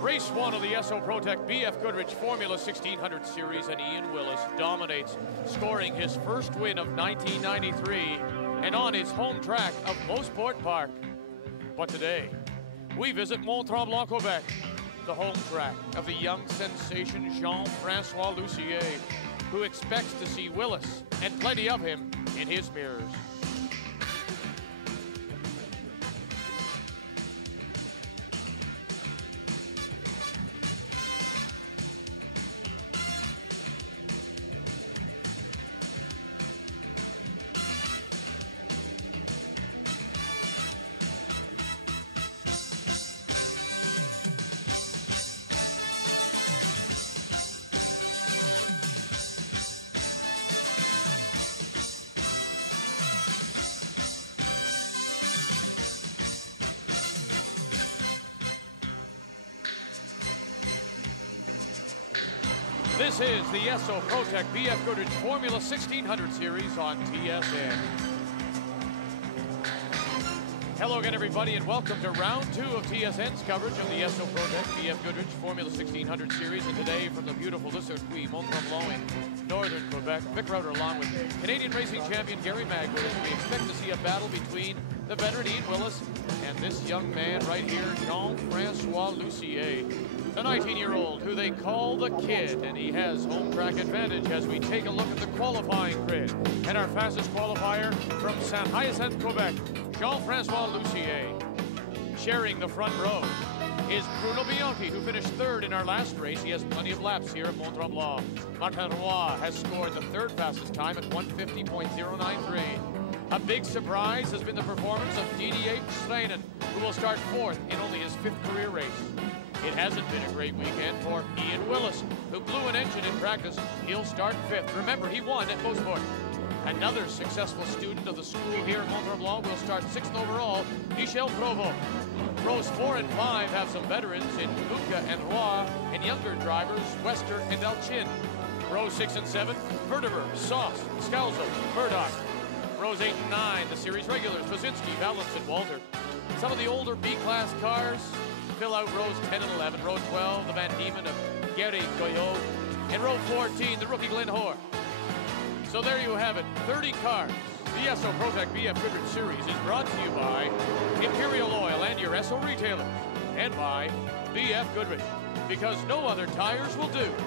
Race 1 of the Esso Protec BF Goodrich Formula 1600 Series, and Ian Willis dominates, scoring his first win of 1993 and on his home track of Mosport Park. But today, we visit Mont-Tremblant, Quebec, the home track of the young sensation Jean-Francois Lussier, who expects to see Willis and plenty of him in his mirrors. This is the Esso Protec BF Goodrich Formula 1600 Series on TSN. Hello again, everybody, and welcome to round 2 of TSN's coverage of the Esso Protec BF Goodrich Formula 1600 Series. And today, from the beautiful Le Circuit Mont-Tremblant in northern Quebec, Vic Router along with Canadian racing champion Gary Magwood, as we expect to see a battle between the veteran Ian Willis and this young man right here, Jean-Francois Lussier. The 19-year-old who they call the Kid, and he has home track advantage as we take a look at the qualifying grid. And our fastest qualifier from Saint-Hyacinthe, Quebec, Jean-Francois Lussier. Sharing the front row is Bruno Bianchi, who finished third in our last race. He has plenty of laps here at Mont-Tremblant. Martin Roy has scored the third fastest time at 150.093. A big surprise has been the performance of Didier Schreinen, who will start fourth in only his 5th career race. It hasn't been a great weekend for Ian Willis, who blew an engine in practice. He'll start 5th. Remember, he won at Mosport. Another successful student of the school here at Mont-Tremblant will start 6th overall, Michel Provost. Rows 4 and 5 have some veterans in Muka and Roy, and younger drivers, Wester and Elchin. Rows 6 and 7, Verteber, Sauce, Scalzo, Murdoch. Rows 8 and 9, the series regulars, Pazinski, Valance, and Walter. Some of the older B-class cars fill out rows 10 and 11. Row 12, the Van Diemen of Gary Goyot. And row 14, the rookie Glenn Hoare. So there you have it, 30 cars. The Esso Protec BF Goodrich Series is brought to you by Imperial Oil and your Esso retailers. And by BF Goodrich, because no other tires will do.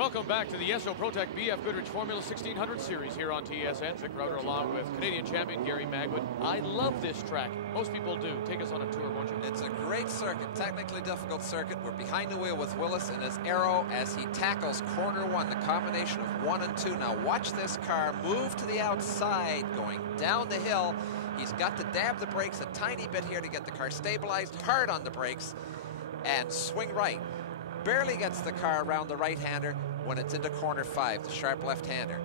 Welcome back to the Esso Protec BF Goodrich Formula 1600 Series here on TSN. Vic Rauter along with Canadian champion Gary Magwood. I love this track. Most people do. Take us on a tour, won't you? It's a great circuit, technically difficult circuit. We're behind the wheel with Willis and his Aero as he tackles corner one, the combination of 1 and 2. Now watch this car move to the outside, going down the hill. He's got to dab the brakes a tiny bit here to get the car stabilized, hard on the brakes, and swing right. Barely gets the car around the right-hander when it's into corner 5, the sharp left-hander.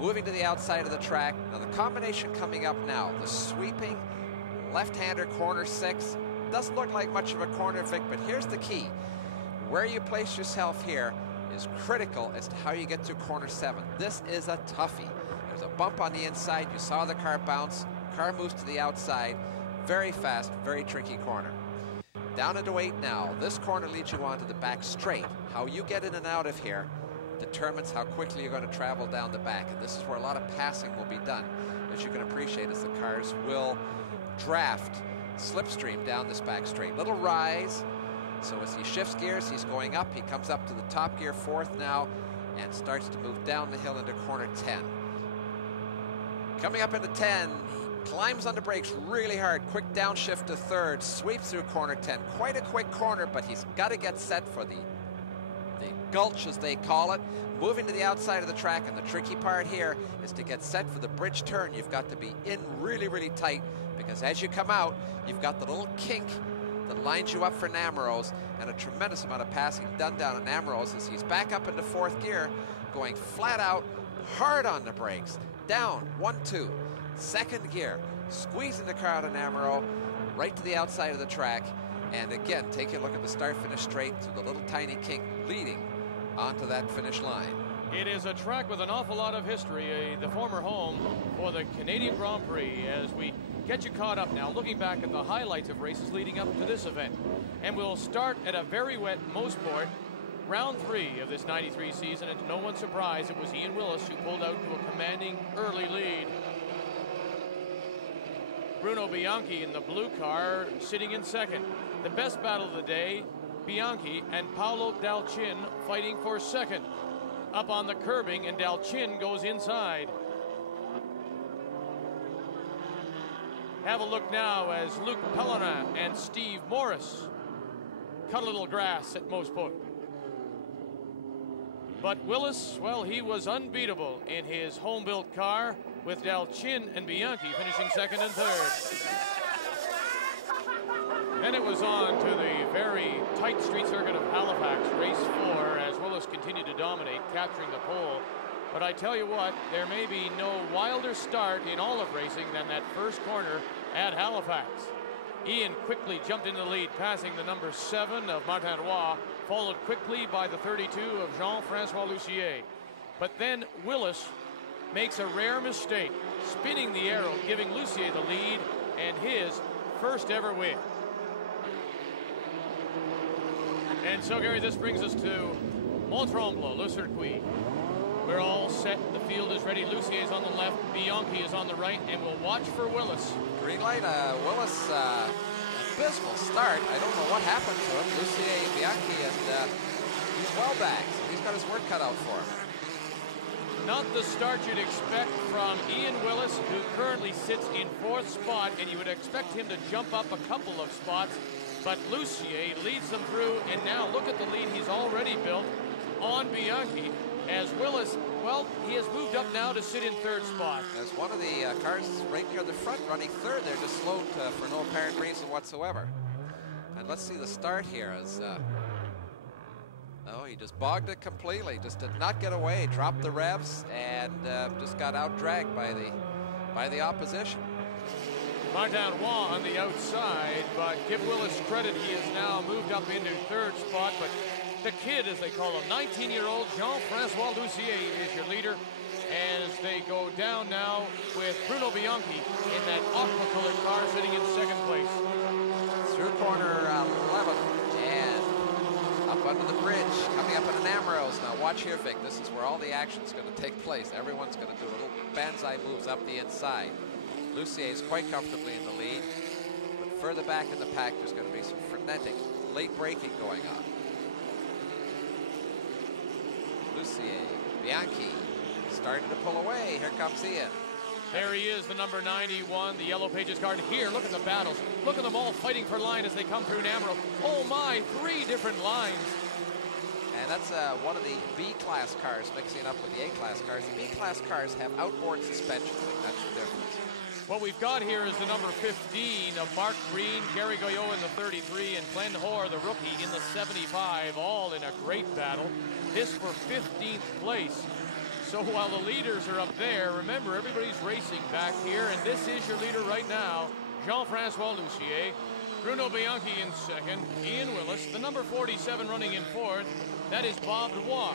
Moving to the outside of the track. Now the combination coming up now, the sweeping left-hander corner 6. Doesn't look like much of a corner, Vic, but here's the key. Where you place yourself here is critical as to how you get to corner 7. This is a toughie. There's a bump on the inside. You saw the car bounce. Car moves to the outside. Very fast, very tricky corner. Down into 8 now. This corner leads you onto the back straight. How you get in and out of here determines how quickly you're going to travel down the back. And this is where a lot of passing will be done, as you can appreciate, as the cars will draft slipstream down this back straight. Little rise. So as he shifts gears, he's going up. He comes up to the top gear, 4th now, and starts to move down the hill into corner 10. Coming up into 10, he climbs on the brakes really hard. Quick downshift to 3rd, sweeps through corner 10. Quite a quick corner, but he's got to get set for the gulch, as they call it. Moving to the outside of the track, and the tricky part here is to get set for the bridge turn. You've got to be in really, really tight, because as you come out, you've got the little kink that lines you up for Nameros, and a tremendous amount of passing done down at Nameros as he's back up into 4th gear, going flat out, hard on the brakes. Down, 1, 2. 2nd gear, squeezing the car out of Namero, right to the outside of the track. And again, taking a look at the start-finish straight through the little tiny kink leading onto that finish line. It is a track with an awful lot of history, the former home for the Canadian Grand Prix, as we get you caught up now, looking back at the highlights of races leading up to this event. And we'll start at a very wet Mosport, round 3 of this 93 season, and to no one's surprise, it was Ian Willis who pulled out to a commanding early lead. Bruno Bianchi in the blue car sitting in 2nd. The best battle of the day, Bianchi and Paolo Dalcin fighting for 2nd. Up on the curbing, and Dalcin goes inside. Have a look now as Luc Pellerin and Steve Morris cut a little grass at Mosport. But Willis, well, he was unbeatable in his home-built car, with Dalcin and Bianchi finishing 2nd and 3rd. Then it was on to the very tight street circuit of Halifax, race 4, as Willis continued to dominate, capturing the pole. But I tell you what, there may be no wilder start in all of racing than that first corner at Halifax. Ian quickly jumped into the lead, passing the number 7 of Martin Roy, followed quickly by the 32 of Jean-Francois Lussier. But then Willis makes a rare mistake, spinning the Aero, giving Lussier the lead and his first ever win. And so, Gary, this brings us to Mont-Tremblant, Le Circuit. We're all set. The field is ready. Lussier is on the left. Bianchi is on the right, and we'll watch for Willis. Green light. Willis, abysmal start. I don't know what happened to him. Lussier, Bianchi, and he's well back, so he's got his work cut out for him. Not the start you'd expect from Ian Willis, who currently sits in 4th spot, and you would expect him to jump up a couple of spots. But Lussier leads them through, and now look at the lead he's already built on Bianchi, as Willis, well, he has moved up now to sit in 3rd spot. As one of the cars right near the front running 3rd there, just slowed for no apparent reason whatsoever. And let's see the start here as... no, he just bogged it completely. Just did not get away, dropped the revs, and just got out-dragged by the opposition. Martin Roy on the outside, but give Willis credit, he has now moved up into 3rd spot. But the kid, as they call him, 19-year-old Jean-Francois Lussier is your leader, as they go down now with Bruno Bianchi in that aqua-colored car sitting in 2nd place. Through corner 11 and up under the bridge, coming up into Nameros. Now watch here, Vic. This is where all the action's going to take place. Everyone's going to do little banzai moves up the inside. Lussier is quite comfortably in the lead, but further back in the pack, there's going to be some frenetic late braking going on. Lucier, Bianchi, starting to pull away. Here comes Ian. There he is, the number 91, the Yellow Pages card. Here, look at the battles. Look at them all fighting for line as they come through Namro. Oh my, 3 different lines. And that's one of the B-class cars mixing it up with the A-class cars. The B-class cars have outboard suspension. I think that's the difference. What we've got here is the number 15 of Mark Green, Gary Goyot in the 33, and Glenn Hoare, the rookie, in the 75, all in a great battle. This for 15th place. So while the leaders are up there, remember, everybody's racing back here, and this is your leader right now, Jean-Francois Lucier. Bruno Bianchi in second, Ian Willis, the number 47 running in fourth, that is Bob Roy.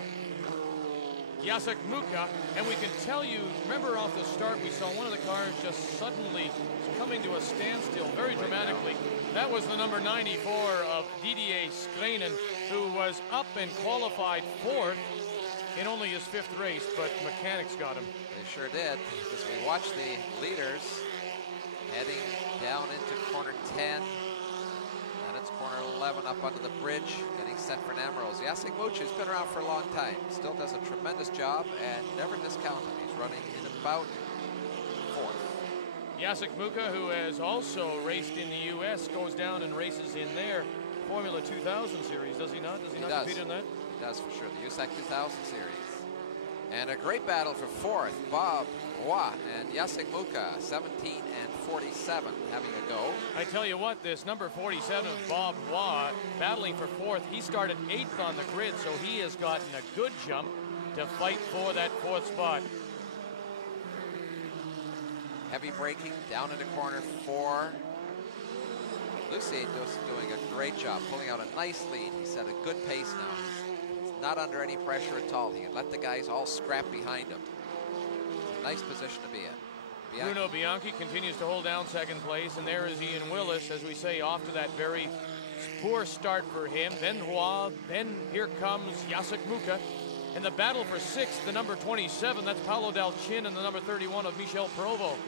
Jacek Muka, and we can tell you, remember off the start, we saw one of the cars just suddenly coming to a standstill very dramatically. That was the number 94 of Didier Skreinen, who was up and qualified fourth in only his 5th race, but mechanics got him. They sure did, as we watch the leaders heading down into corner 10. Then it's corner 11 up under the bridge, getting set for Namros. Jacek Mucha has been around for a long time, still does a tremendous job, and never discount him. He's running in about 4th. Jacek Mucha, who has also raced in the U.S., goes down and races in their Formula 2000 series, does he not? Does he not compete in that? He does for sure, the USAC 2000 series. And a great battle for 4th, Bob Roy and Jacek Mucha, 17 and 47, having a go. I tell you what, this number 47 of Bob Roy, battling for 4th, he started 8th on the grid, so he has gotten a good jump to fight for that 4th spot. Heavy braking down into corner 4. Lucier just doing a great job, pulling out a nice lead. He's at a good pace now. He's not under any pressure at all. He can let the guys all scrap behind him. It's a nice position to be in. Bianchi. Bruno Bianchi continues to hold down 2nd place, and there is Ian Willis, as we say, off to that very poor start for him. Then Roy, then here comes Jacek Mucha. And the battle for 6th, the number 27, that's Paolo Dalcin, and the number 31 of Michel Provo.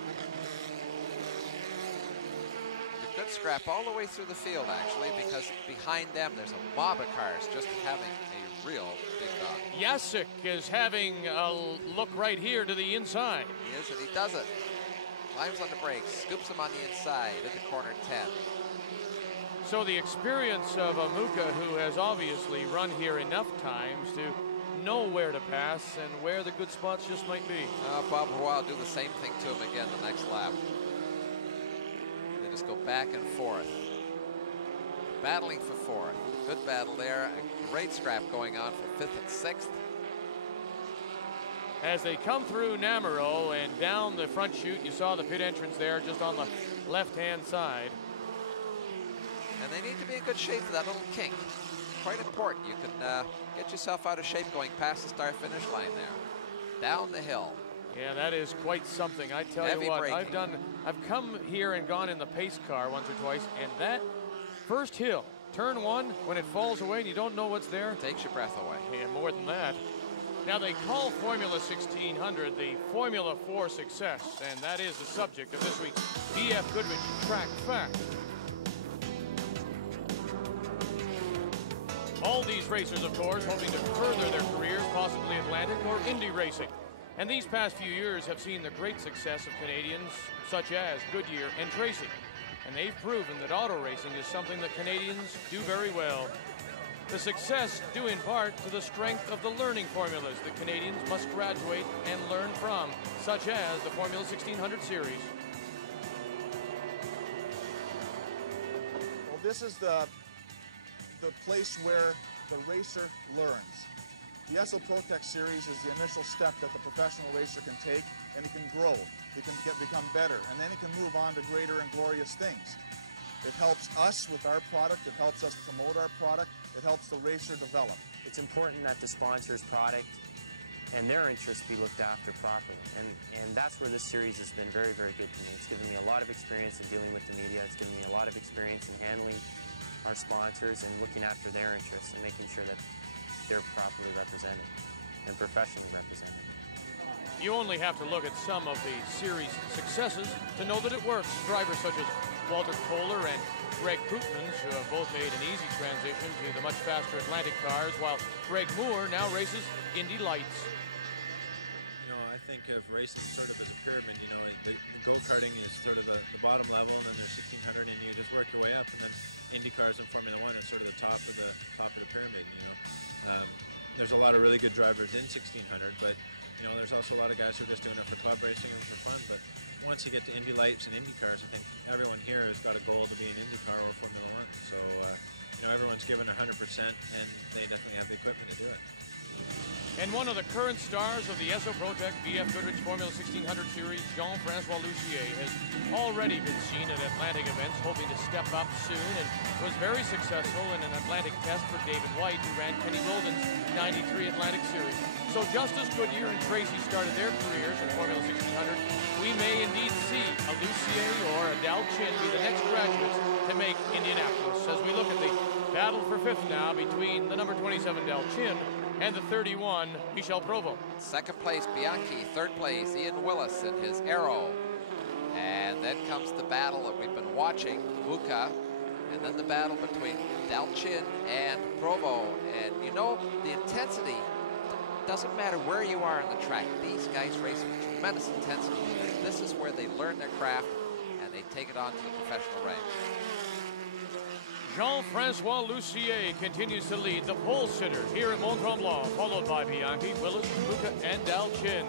Good scrap all the way through the field, actually, because behind them there's a mob of cars just having a real big dog. Jacek is having a look right here to the inside. He is, and he does it. Climbs on the brakes, scoops him on the inside at the corner 10. So the experience of a Mucha, who has obviously run here enough times to know where to pass and where the good spots just might be. Bob Roy will do the same thing to him again the next lap. They just go back and forth, battling for 4th. A good battle there, a great scrap going on for 5th and 6th. As they come through Namuro and down the front chute, you saw the pit entrance there just on the left-hand side. And they need to be in good shape for that little kink. Quite important. You can get yourself out of shape going past the start-finish line there. Down the hill. Yeah, that is quite something. I tell you what, I've come here and gone in the pace car once or twice, and that first hill, turn 1, when it falls away and you don't know what's there, takes your breath away. Yeah, more than that. Now they call Formula 1600 the Formula 4 success, and that is the subject of this week's BF Goodrich Track Fact. All these racers, of course, hoping to further their careers, possibly Atlantic or Indy racing. And these past few years have seen the great success of Canadians such as Goodyear and Tracy. And they've proven that auto racing is something that Canadians do very well. The success due in part to the strength of the learning formulas that Canadians must graduate and learn from, such as the Formula 1600 series. Well, this is the place where the racer learns. The SO ProTech series is the initial step that the professional racer can take, and he can grow, he can become better, and then he can move on to greater and glorious things. It helps us with our product, it helps us promote our product, it helps the racer develop. It's important that the sponsor's product and their interests be looked after properly, and that's where this series has been very, very good to me. It's given me a lot of experience in dealing with the media, it's given me a lot of experience in handling our sponsors and looking after their interests and making sure that they're properly represented and professionally represented. You only have to look at some of the series' successes to know that it works. Drivers such as Walter Kohler and Greg Pootmans, who have both made an easy transition to the much faster Atlantic cars, while Greg Moore now races Indy Lights. You know, I think of racing sort of as a pyramid. You know, the go-karting is sort of the bottom level, and then there's 1600, and you just work your way up, and then Indy cars and Formula One are sort of the top of the pyramid. You know, there's a lot of really good drivers in 1600, but you know, there's also a lot of guys who are just doing it for club racing and for fun. But once you get to Indy Lights and Indy cars, I think everyone here has got a goal to be an Indy car or Formula One. So, you know, everyone's given 100%, and they definitely have the equipment to do it. And one of the current stars of the Esso Protec BF Goodrich Formula 1600 Series, Jean-Francois Lussier, has already been seen at Atlantic events, hoping to step up soon, and was very successful in an Atlantic test for David White, who ran Kenny Wilden's 93 Atlantic Series. So just as Goodyear and Tracy started their careers in Formula 1600, we may indeed see a Lussier or a Dal Chin be the next graduates to make Indianapolis, as we look at the battle for fifth now between the number 27 Dal Chin and the 31 Michel Provost. Second place, Bianchi. Third place, Ian Willis in his Aero. And then comes the battle that we've been watching, Muka, and then the battle between Dal Chin and Provost. And you know, the intensity doesn't matter where you are on the track. These guys race with tremendous intensity because this is where they learn their craft and they take it on to the professional ranks. Jean-Francois Lussier continues to lead the pole sitter here at Mont Tremblant, followed by Bianchi, Willis, Muka, and Dal Chin.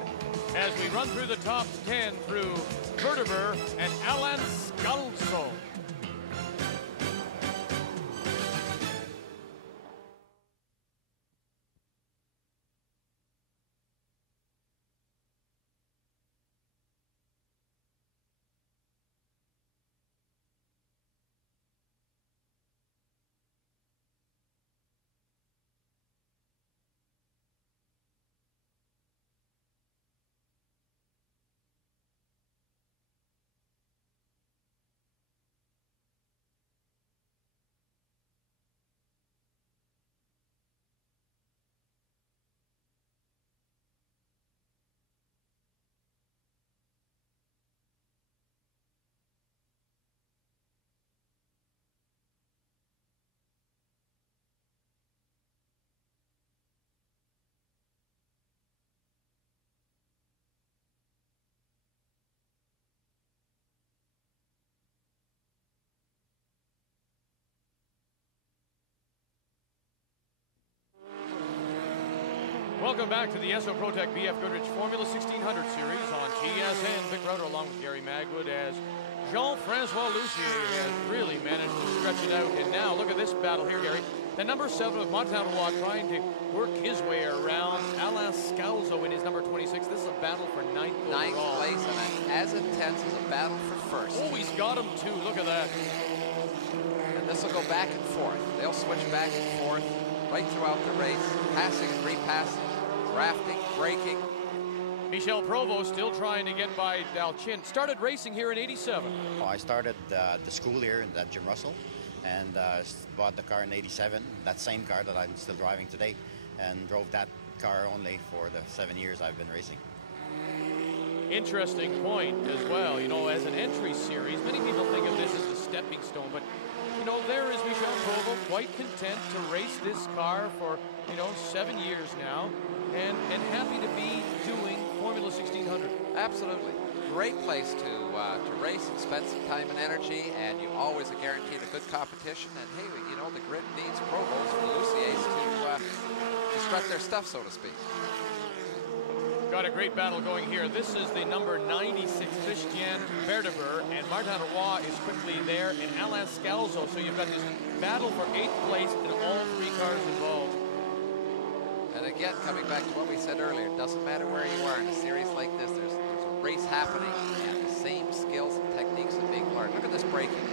As we run through the top 10 through Verteber and Alan Scalzo. Welcome back to the Esso Protec BF Goodrich Formula 1600 Series on TSN. Vic Rauter along with Gary Magwood as Jean-Francois Lussier has really managed to stretch it out. And now look at this battle here, Gary. The number 7 of Martin Roy trying to work his way around Alain Scalzo in his number 26. This is a battle for ninth overall. Ninth place, and that's as intense as a battle for first. Oh, he's got him too. Look at that. And this will go back and forth. They'll switch back and forth right throughout the race, passing and repassing, drafting, braking. Michel Provost still trying to get by Dal Chin. Started racing here in '87. Oh, I started the school here in Jim Russell and bought the car in '87, that same car that I'm still driving today, and drove that car only for the 7 years I've been racing. Interesting point as well. You know, as an entry series, many people think of this as the stepping stone, but you know, there is Michel Provost quite content to race this car for, 7 years now and happy to be doing Formula 1600. Absolutely. Great place to race and spend some time and energy, and you always are guaranteed a good competition. And hey, the grid needs Provosts for the Lussiers to strut their stuff, so to speak. Got a great battle going here. This is the number 96, Christian Verdeber, and Martin Roy is quickly there, and Alain Scalzo. So you've got this battle for 8th place and all 3 cars involved. And again, coming back to what we said earlier, it doesn't matter where you are in a series like this. There's a race happening, and the same skills and techniques are being learned. Look at this braking.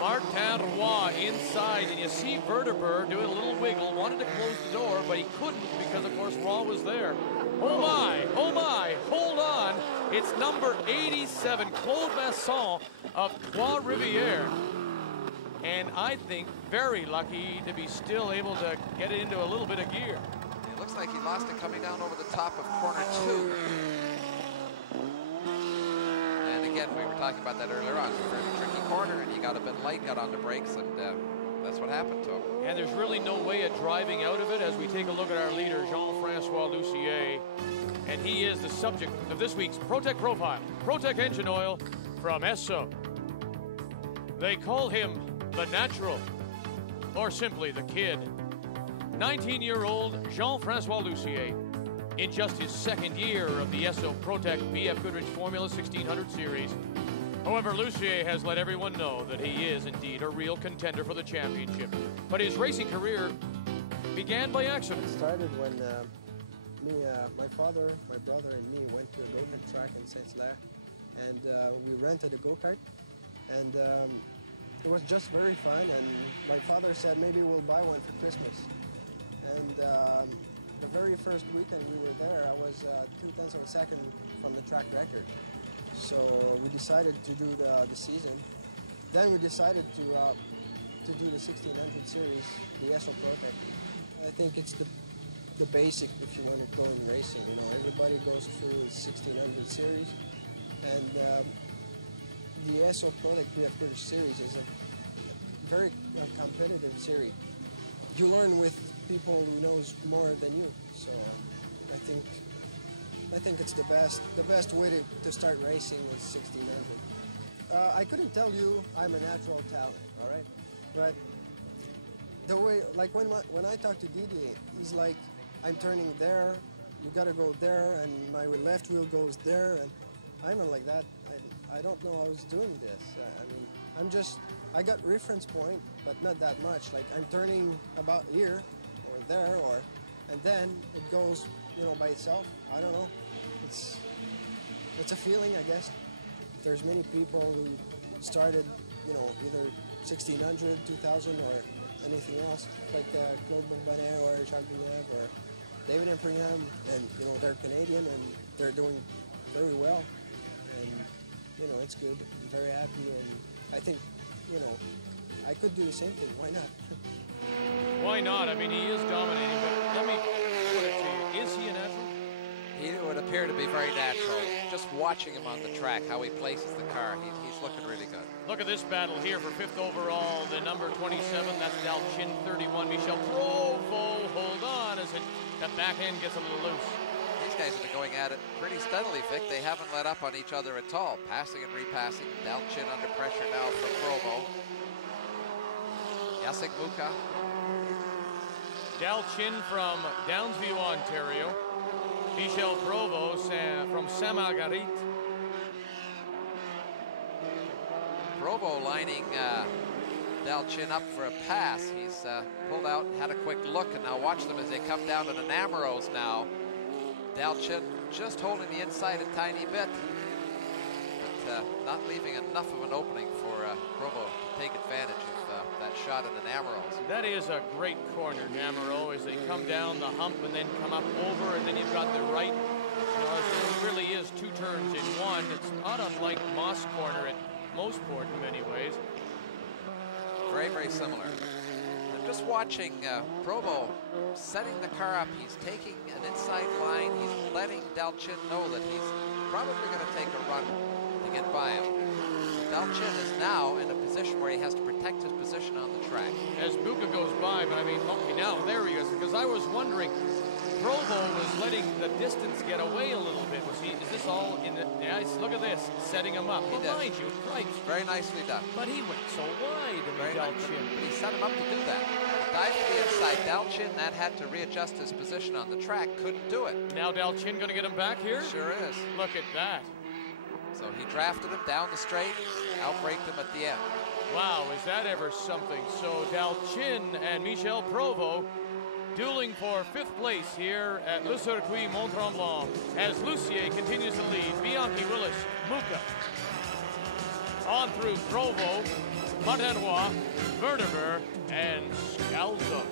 Martin Roy inside, and you see Verdeber do a little wiggle, wanted to close the door, but he couldn't because, of course, Roy was there. Oh my, hold on. It's number 87, Claude Masson of Trois-Rivières. And I think very lucky to be still able to get it into a little bit of gear. It looks like he lost it coming down over the top of corner 2. And again, we were talking about that earlier on. It's a fairly tricky corner, and he got a bit light, got on the brakes, and that's what happened to him. And there's really no way of driving out of it as we take a look at our leader, Jean-Francois Lussier. And he is the subject of this week's ProTech Profile. ProTech engine oil from Esso. They call him the Natural, or simply the Kid. 19-year-old Jean-Francois Lussier, in just his second year of the Esso ProTech BF Goodrich Formula 1600 Series. However, Lussier has let everyone know that he is indeed a real contender for the championship. But his racing career began by accident. It started when my father, my brother, and me went to a go-kart track in Saint-Hilaire, and we rented a go-kart, and it was just very fun, and my father said maybe we'll buy one for Christmas. And the very first weekend we were there, I was 0.2 of a second from the track record. So we decided to do the season. Then we decided to do the 1600 series, the Esso ProTech. I think it's the basic if you want to go in racing. You know, everybody goes through the 1600 series, and the Esso ProTech BF British Series is a very competitive series. You learn with people who knows more than you, so I think it's the best way to start racing is 1600. I couldn't tell you I'm a natural talent, all right, but the way, like when I talk to Didier, he's like, I'm turning there, you gotta go there, and my left wheel goes there, and I'm not like that. I don't know I was doing this. I mean, I got reference point, but not that much. Like I'm turning about here, or there, and then it goes, you know, by itself. I don't know. It's a feeling, I guess. There's many people who started, you know, either 1600, 2000, or anything else, like Claude Bourbonnais or Jacques Villeneuve or David Impringham, and you know they're Canadian and they're doing very well, and you know it's good. I'm very happy, and I think, you know, I could do the same thing. Why not? Why not? I mean, he is dominating, but let me put it to you. Is he a natural? He would appear to be very natural. Just watching him on the track, how he places the car, he's looking really good. Look at this battle here for 5th overall. The number 27, that's Dalchin. 31, Michel Provo. Hold on as that back end gets a little loose. These guys have been going at it pretty steadily, Vic. They haven't let up on each other at all. Passing and repassing. Dalchin under pressure now from Provo. Jacek Muka. Dalchin from Downsview, Ontario. Michel Provo from Saint-Marguerite. Provo lining Dalchin up for a pass. He's pulled out and had a quick look, and now watch them as they come down to the Namarose now. Dalchin just holding the inside a tiny bit, but not leaving enough of an opening for Provo to take advantage of that shot in the Namarose. That is a great corner, Namaro, as they come down the hump and then come up over, and then you've got the right. You know, it really is 2 turns in one. It's not unlike Moss Corner at Mosport in many ways. Very, very similar. I'm just watching Provo setting the car up. He's taking an inside line. He's letting Dalchin know that he's probably going to take a run to get by him. So Dalchin is now in a position where he has to protect his position on the track. As Muka goes by, but I mean, okay, now there he goes, because I was wondering, Provo was letting the distance get away a little bit. Is this all in the, yes, look at this, setting him up. Well, mind you, cripes. Very nicely done. But he went so wide, I mean, Dalchin. But he set him up to do that. He dived to the inside. Dalchin then had to readjust his position on the track, couldn't do it. Now Dalchin going to get him back here? Sure is. Look at that. So he drafted him down the straight, outbraked him at the end. Wow, is that ever something? So Dalchin and Michel Provo dueling for 5th place here at Le Circuit Mont-Tremblant as Lussier continues to lead. Bianchi, Willis, Muka. On through Provo, Martin-Roy, Verdeber, and Scalzo.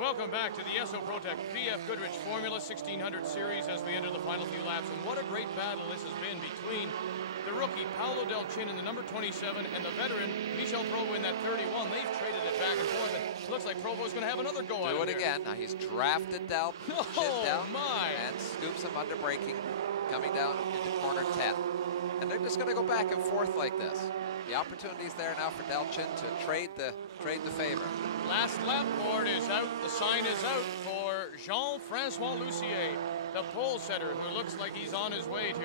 Welcome back to the Esso ProTech BF Goodrich Formula 1600 Series as we enter the final few laps. And what a great battle this has been between the rookie Paolo Del Chin in the number 27 and the veteran Michel Provo in that 31. They've traded it back and forth, and it looks like Provo's going to have another go at it. Do it again. Now he's drafted Del Chin down my. and scoops him under braking, coming down into corner 10. And they're just going to go back and forth like this. The opportunity is there now for Del Chin to trade the favor. Last lap board is out. The sign is out for Jean-Francois Lussier, the pole setter, who looks like he's on his way to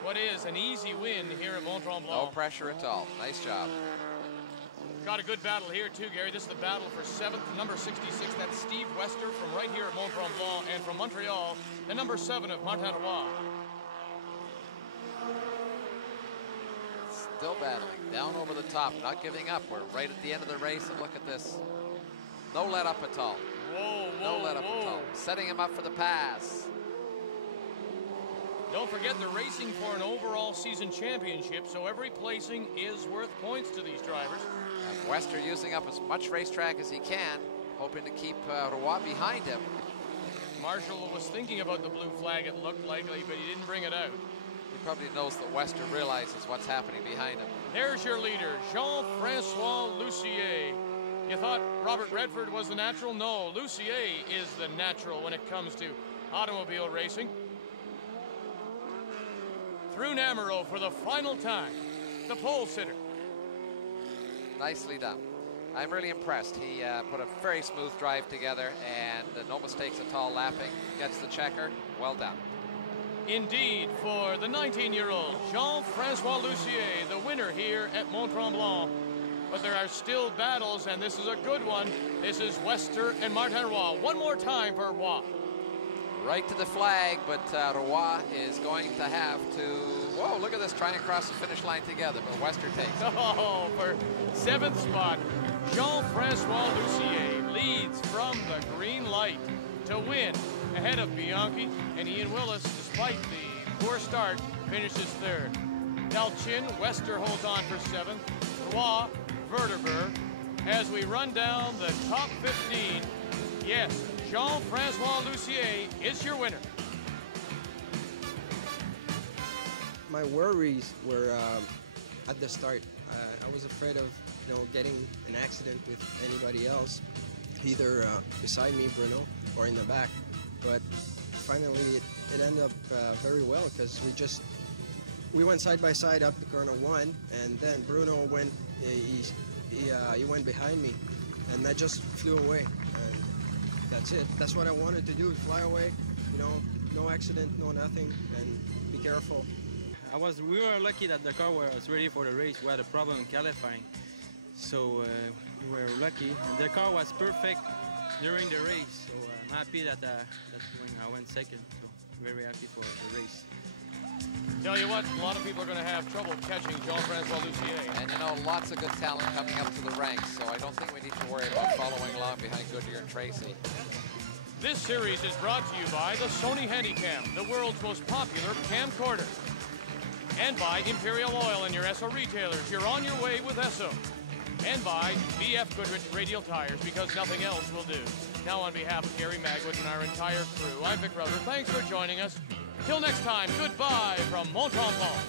what is an easy win here at Mont Tremblant. No pressure at all. Nice job. Got a good battle here too, Gary. This is the battle for 7th, number 66. That's Steve Wester from right here at Mont Tremblant, and from Montreal, the number 7 of Martin Roy. Still battling, down over the top, not giving up. We're right at the end of the race, and look at this. No let up at all. Whoa, no let up at all. Setting him up for the pass. Don't forget they're racing for an overall season championship, so every placing is worth points to these drivers. And Wester using up as much racetrack as he can, hoping to keep Roy behind him. Marshall was thinking about the blue flag, it looked likely, but he didn't bring it out. He probably knows that Wester realizes what's happening behind him. There's your leader, Jean-Francois Lussier. You thought Robert Redford was the natural? No, Lussier is the natural when it comes to automobile racing. Through Namuro for the final time, the pole sitter. Nicely done. I'm really impressed. He put a very smooth drive together and no mistakes at all lapping. Gets the checker. Well done. Indeed, for the 19-year-old Jean-Francois Lussier, the winner here at Mont Tremblant. But there are still battles, and this is a good one. This is Wester and Martin Roy. One more time for Roy. Right to the flag, but Roy is going to have to, whoa, look at this, try and cross the finish line together, but Wester takes it. Oh, for 7th spot, Jean-Francois Lussier leads from the green light to win ahead of Bianchi, and Ian Willis, despite the poor start, finishes 3rd. Del Chin, Wester holds on for 7th. Roy, Verteber. As we run down the top 15, yes, Jean-Francois Lussier is your winner. My worries were at the start. I was afraid of getting an accident with anybody else, either beside me, Bruno, or in the back. But finally, it ended up very well because we went side by side up to corner 1, and then Bruno went. He went behind me, and I just flew away, and that's it. That's what I wanted to do, fly away, no accident, no nothing, and be careful. We were lucky that the car was ready for the race. We had a problem in qualifying, so we were lucky, and the car was perfect during the race, so I'm happy that's when I went 2nd, so very happy for the race. Tell you what, a lot of people are going to have trouble catching Jean-Francois Lussier. And lots of good talent coming up to the ranks, so I don't think we need to worry about following along behind Goodyear and Tracy. This series is brought to you by the Sony Handycam, the world's most popular camcorder. And by Imperial Oil and your Esso retailers. You're on your way with Esso. And by BF Goodrich Radial Tires, because nothing else will do. Now on behalf of Gary Magwood and our entire crew, I'm Vic Rauter. Thanks for joining us. Till next time, goodbye from Mont Tremblant.